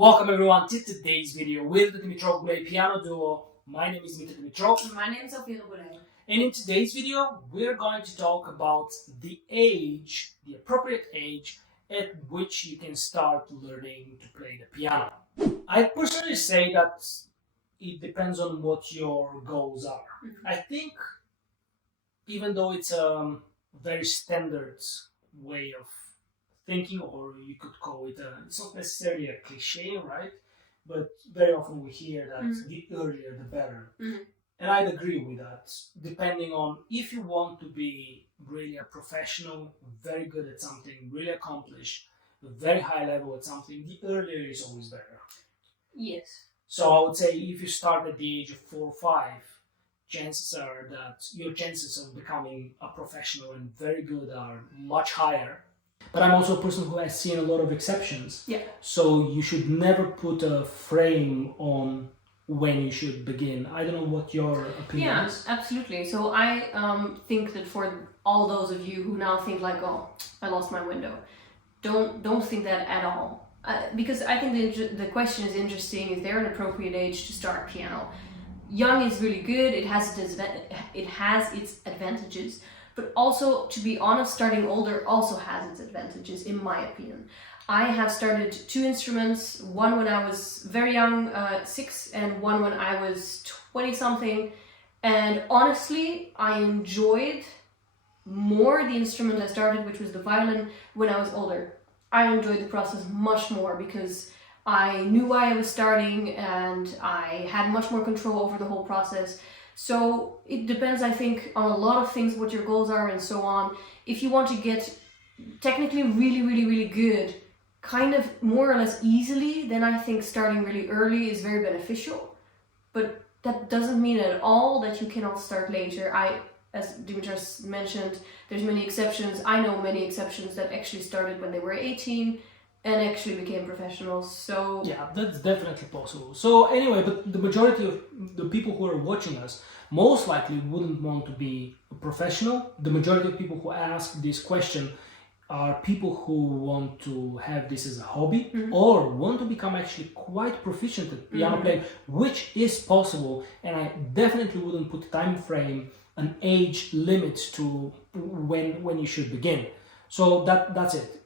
Welcome everyone to today's video with the Dimitrov Goulet Piano Duo. My name is Dmitry Dimitrov. And my name is Sofia Goulet. And in today's video, we're going to talk about the age, the appropriate age at which you can start learning to play the piano. I personally say that it depends on what your goals are. I think even though it's a very standard way of thinking, or you could call it it's not necessarily a cliche, right? But very often we hear that the earlier the better. And I'd agree with that, depending on if you want to be really a professional, very good at something, really accomplished, very high level at something, the earlier is always better. Yes. So I would say if you start at the age of 4 or 5, chances are that your chances of becoming a professional and very good are much higher. But I'm also a person who has seen a lot of exceptions. Yeah. So you should never put a frame on when you should begin. I don't know what your opinion is. Yeah, absolutely. So I think that for all those of you who now think like, oh, I lost my window, don't think that at all. Because I think the question is interesting. Is there an appropriate age to start piano? Young is really good. It has its advantages. But also, to be honest, starting older also has its advantages, in my opinion. I have started 2 instruments, one when I was very young, 6, and one when I was 20-something. And honestly, I enjoyed more the instrument I started, which was the violin, when I was older. I enjoyed the process much more because I knew why I was starting and I had much more control over the whole process. So it depends, I think, on a lot of things, what your goals are and so on. If you want to get technically really good, kind of more or less easily, then I think starting really early is very beneficial. But that doesn't mean at all that you cannot start later. As Dimitras mentioned, there's many exceptions. I know many exceptions that actually started when they were 18 and actually became professionals. So yeah, that's definitely possible. So anyway, but the majority of the people who are watching us most likely wouldn't want to be a professional. The majority of people who ask this question are people who want to have this as a hobby or want to become actually quite proficient at piano playing, which is possible. And I definitely wouldn't put a time frame, an age limit to when you should begin. So that's it.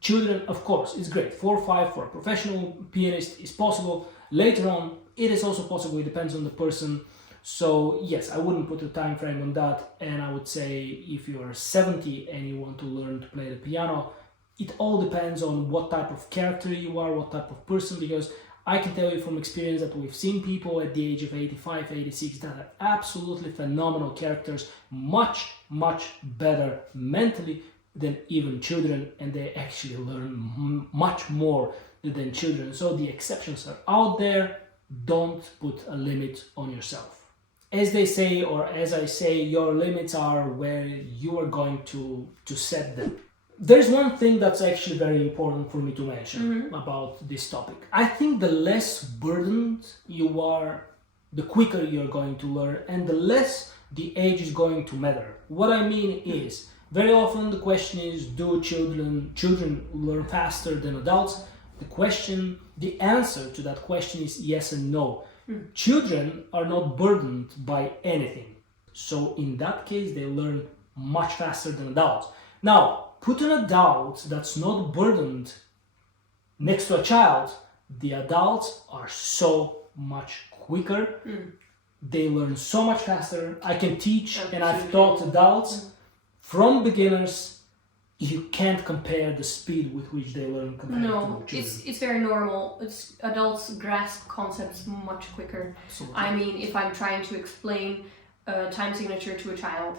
Children, of course, it's great. 4 or 5 for a professional pianist is possible. Later on, it is also possible. It depends on the person. So yes, I wouldn't put a time frame on that. And I would say if you're 70 and you want to learn to play the piano, it all depends on what type of character you are, what type of person, because I can tell you from experience that we've seen people at the age of 85, 86 that are absolutely phenomenal characters, much better mentally than even children, and they actually learn much more than children. So the exceptions are out there. Don't put a limit on yourself. As they say, or as I say, your limits are where you are going to set them. There's one thing that's actually very important for me to mention about this topic. I think the less burdened you are, the quicker you're going to learn, and the less the age is going to matter. What I mean is, very often the question is, do children learn faster than adults? The answer to that question is yes and no. Children are not burdened by anything. So in that case, they learn much faster than adults. Now, put an adult that's not burdened next to a child. The adults are so much quicker. They learn so much faster. I can teach, and I've taught adults from beginners. You can't compare the speed with which they learn compared to children. It's very normal. Adults grasp concepts much quicker. Absolutely. I mean, if I'm trying to explain a time signature to a child,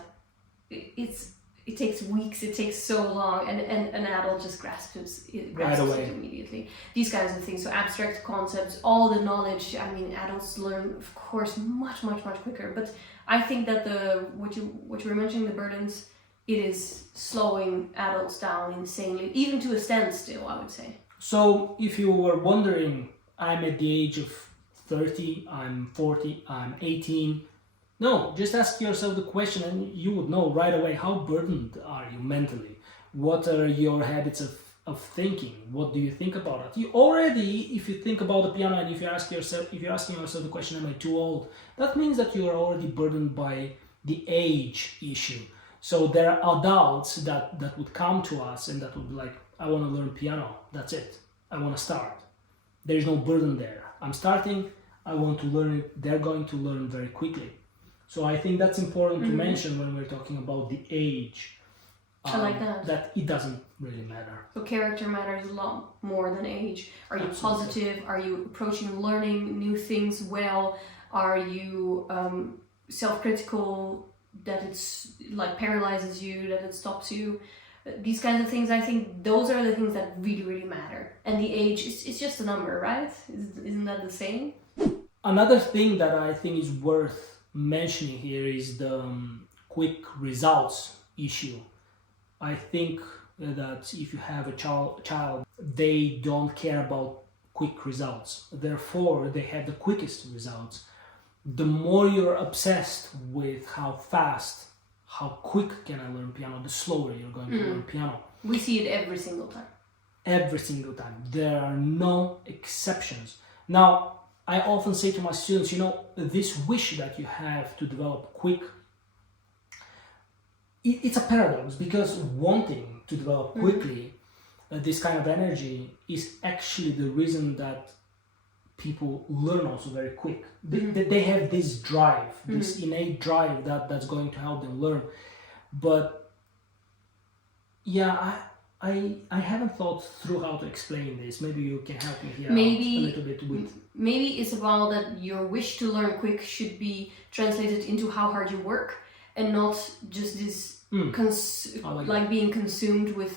it takes weeks, it takes so long, and an adult just grasps it right away immediately. These kinds of things, so abstract concepts, all the knowledge, I mean, adults learn, of course, much quicker. But I think that what you were mentioning, the burdens, it is slowing adults down insanely, even to a standstill, I would say. So if you were wondering, I'm at the age of 30, I'm 40, I'm 18. No, just ask yourself the question and you would know right away how burdened are you mentally. What are your habits of of thinking. What do you think about it? You already, if you think about the piano and if you're asking yourself the question, am I too old? That means that you are already burdened by the age issue. So there are adults that would come to us and that would be like, I want to learn piano. That's it. I want to start. There is no burden there. I'm starting. I want to learn it. They're going to learn very quickly. So I think that's important to mention when we're talking about the age. I like that. That it doesn't really matter. So character matters a lot more than age. Are you Absolutely. positive? Are you approaching learning new things well? Are you self-critical, that it's like paralyzes you, that it stops you? These kinds of things, I think those are the things that really, really matter. And the age, it's just a number, right? Isn't that the same? Another thing that I think is worth mentioning here is the quick results issue. I think that if you have a child, they don't care about quick results. Therefore, they have the quickest results. The more you're obsessed with how fast, how quick can I learn piano, the slower you're going to learn piano. We see it every single time. Every single time. There are no exceptions. Now, I often say to my students, this wish that you have to develop quick, it's a paradox, because wanting to develop quickly this kind of energy is actually the reason that people learn also very quick. They have this drive, this innate drive that's going to help them learn. But yeah, I haven't thought through how to explain this. Maybe you can help me here Maybe- out a little bit with. Maybe it's about that your wish to learn quick should be translated into how hard you work, and not just this I like being consumed with,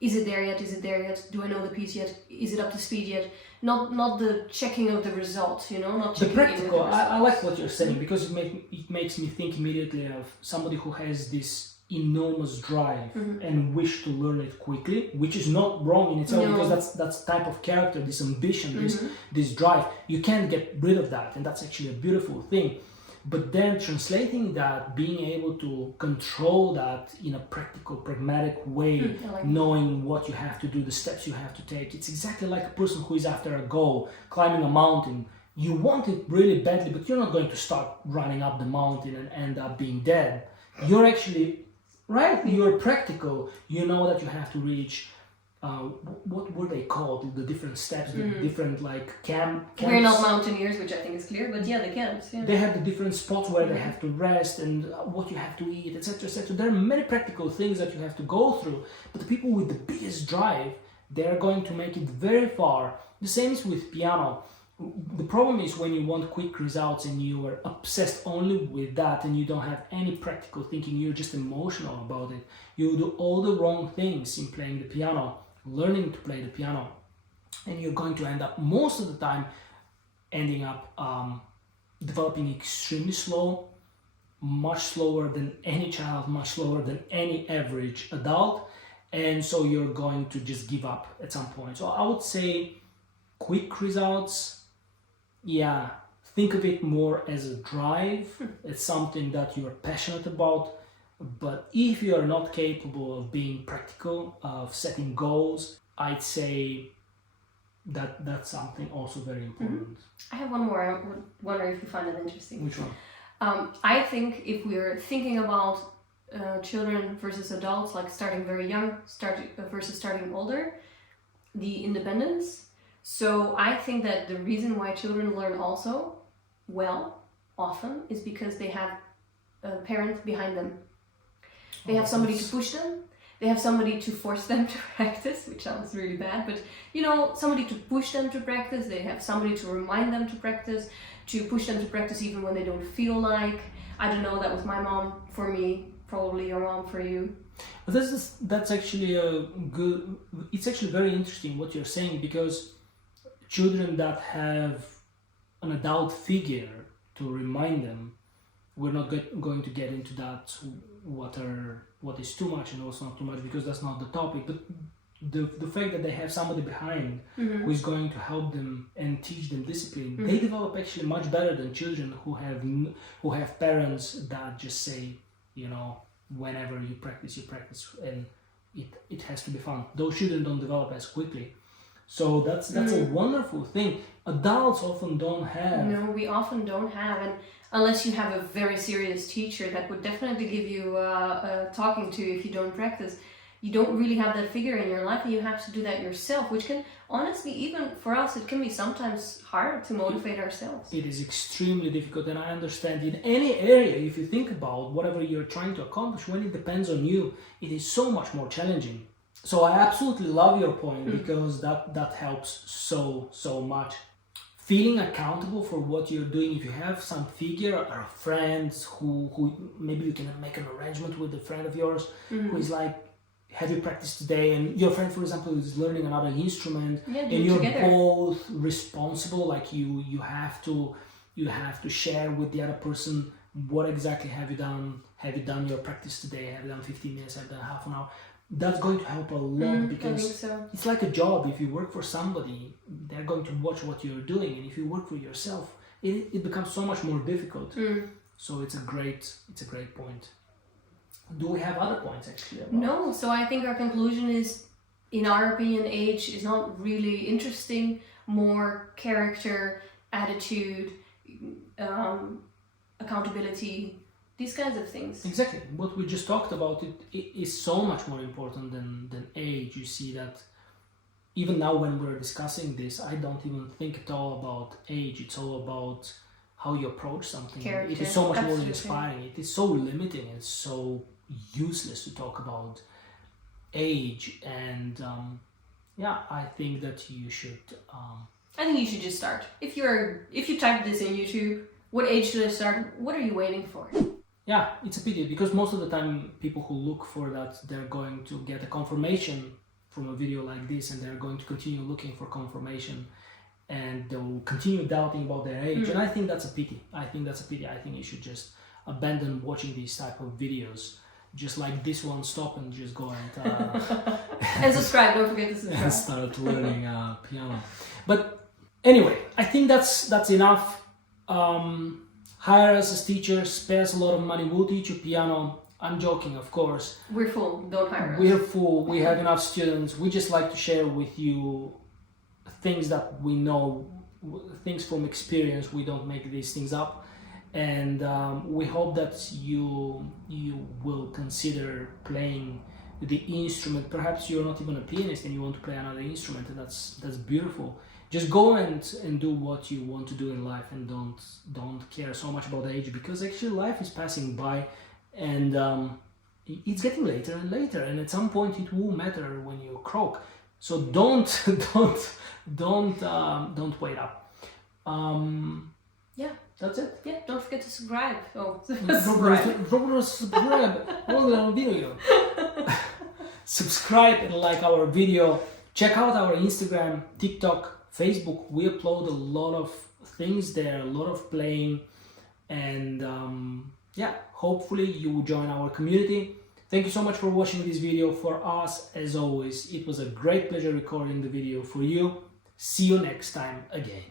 is it there yet? Is it there yet? Do I know the piece yet? Is it up to speed yet? Not the checking of the result, not The checking practical, in with the I like results. what you're saying, because it makes me think immediately of somebody who has this enormous drive and wish to learn it quickly, which is not wrong in itself, No. because that's type of character, this ambition, this drive. You can't get rid of that, and that's actually a beautiful thing. But then translating that, being able to control that in a practical, pragmatic way, I like that. knowing what you have to do, the steps you have to take. It's exactly like a person who is after a goal, climbing a mountain. You want it really badly, but you're not going to start running up the mountain and end up being dead. You're actually, right, you're practical. You know that you have to reach, what were they called? The different steps, the different camps. We're not mountaineers, which I think is clear, but yeah, the camps. Yeah. They have the different spots where they have to rest and what you have to eat, etc., etc. There are many practical things that you have to go through, but the people with the biggest drive, they are going to make it very far. The same is with piano. The problem is when you want quick results and you are obsessed only with that and you don't have any practical thinking, you're just emotional about it. You do all the wrong things in playing the piano, learning to play the piano, and you're going to end up most of the time ending up developing extremely slow, much slower than any child, much slower than any average adult, and so you're going to just give up at some point. So I would say quick results, yeah, think of it more as a drive. It's something that you're passionate about. But if you are not capable of being practical, of setting goals, I'd say that that's something also very important. I have one more. I wonder if you find it interesting. Which one? I think if we're thinking about children versus adults, like starting very young, versus starting older, the independence. So I think that the reason why children learn also well, often, is because they have a parent behind them. They have somebody to push them. They have somebody to force them to practice, which sounds really bad, but somebody to push them to practice. They have somebody to remind them to practice, to push them to practice even when they don't feel like. I don't know, that was my mom for me, probably your mom for you. But that's actually it's actually very interesting what you're saying, because children that have an adult figure to remind them, we're not going to get into that, what is too much and what's not too much, because that's not the topic. But the fact that they have somebody behind who is going to help them and teach them discipline, they develop actually much better than children who have parents that just say, whenever you practice, and it has to be fun. Those children don't develop as quickly. So that's a wonderful thing. Adults often don't have. No, we often don't have, and unless you have a very serious teacher that would definitely give you talking to if you don't practice, you don't really have that figure in your life, and you have to do that yourself, which can honestly, even for us, it can be sometimes hard to motivate ourselves. It is extremely difficult, and I understand in any area, if you think about whatever you're trying to accomplish, when it depends on you, it is so much more challenging. So I absolutely love your point, because that helps so much. Feeling accountable for what you're doing. If you have some figure or friends who maybe you can make an arrangement with a friend of yours who is like, have you practiced today? And your friend, for example, is learning another instrument, and you're together. both responsible. Like you have to share with the other person, what exactly have you done? Have you done your practice today? Have you done 15 minutes? Have you done half an hour? That's going to help a lot, because I think so. it's like a job. If you work for somebody, they're going to watch what you're doing, and if you work for yourself, it becomes so much more difficult. So it's a great point. Do we have other points actually? No, so I think our conclusion is, in our opinion, age is not really interesting. More character, attitude, accountability, these kinds of things. Exactly. What we just talked about, it is so much more important than age. You see that even now when we're discussing this, I don't even think at all about age. It's all about how you approach something. Character. It is so much Absolutely. more inspiring. It is so limiting and so useless to talk about age. And I think that you should. I think you should just start. If you type this in YouTube, what age should I start? What are you waiting for? Yeah, it's a pity, because most of the time people who look for that, they're going to get a confirmation from a video like this, and they're going to continue looking for confirmation, and they'll continue doubting about their age. And I think that's a pity. I think you should just abandon watching these type of videos. Just like this one, stop and just go and And subscribe, don't forget to subscribe. start learning piano. But anyway, I think that's enough. Hire us as teachers, pay us a lot of money, we'll teach you piano. I'm joking, of course. We're full, don't hire us. We're full, we have enough students. We just like to share with you things that we know, things from experience. We don't make these things up. And we hope that you will consider playing the instrument. Perhaps you're not even a pianist and you want to play another instrument, and that's beautiful. Just go and do what you want to do in life, and don't care so much about age, because actually life is passing by, and it's getting later and later, and at some point it will matter when you croak. So don't wait up. Yeah. That's it. Yeah, don't forget to subscribe. Oh, Subscribe and like our video. Check out our Instagram, TikTok, Facebook. We upload a lot of things there, a lot of playing, and hopefully you will join our community. Thank you so much for watching this video. For us, as always, it was a great pleasure recording the video for you. See you next time again.